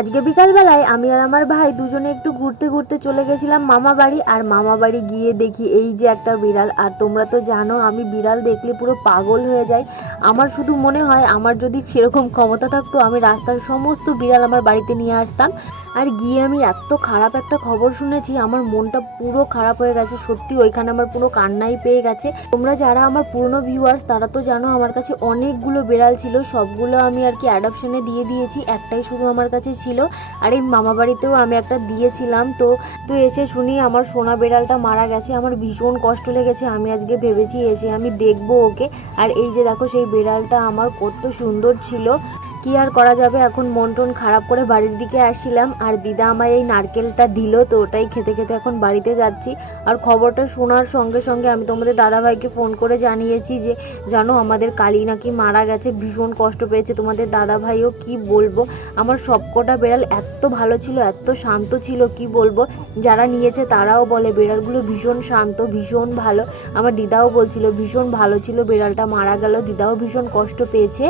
আজকে বিকালবেলায় আমি আর আমার ভাই দুজনে একটু ঘুরতে ঘুরতে চলে গেছিলাম মামা বাড়ি। আর মামা বাড়ি গিয়ে দেখি এই যে একটা বিড়াল। আর তোমরা তো জানো আমি বিড়াল দেখলে পুরো পাগল হয়ে যাই। আমার শুধু মনে হয় আমার যদি সেরকম ক্ষমতা থাকতো আমি রাস্তার সমস্ত বিড়াল আমার বাড়িতে নিয়ে আসতাম। আর গিয়ে আমি এত খারাপ একটা খবর শুনেছি, আমার মনটা পুরো খারাপ হয়ে গেছে সত্যি। ওইখানে আমার পুরো কান্নাই পেয়ে গেছে। তোমরা যারা আমার পুরনো ভিউয়ার্স তারা তো জানো আমার কাছে অনেকগুলো বিড়াল ছিল, সবগুলো আমি আর কি অ্যাডপশনে দিয়ে দিয়েছি, একটাই শুধু আমার কাছে ছিল। আর এই মামা বাড়িতেও আমি একটা দিয়েছিলাম। তো তো এসে শুনি আমার সোনা বিড়ালটা মারা গেছে। আমার ভীষণ কষ্ট লেগেছে। আমি আজকে ভেবেছি এসে আমি দেখবো ওকে। আর এই যে দেখো সেই বিড়ালটা আমার কত সুন্দর ছিল। কি আর করা যাবে, এখন মন টন খারাপ করে বাড়ির দিকে আসছিলাম। আর দিদা আমায় এই নারকেলটা দিল, তো ওটাই খেতে খেতে এখন বাড়িতে যাচ্ছি। আর খবরটা শোনার সঙ্গে সঙ্গে আমি তোমাদের দাদাভাইকে ফোন করে জানিয়েছি যে জানো আমাদের কালী নাকি মারা গেছে। ভীষণ কষ্ট পেয়েছে তোমাদের দাদাভাইও, কি বলবো। আমার সবকটা বিড়াল এত ভালো ছিল, এত শান্ত ছিল, কি বলবো। যারা নিয়েছে তারাও বলে বিড়ালগুলো ভীষণ শান্ত, ভীষণ ভালো। আমার দিদাও বলছিল ভীষণ ভালো ছিল, বিড়ালটা মারা গেল, দিদাও ভীষণ কষ্ট পেয়েছে।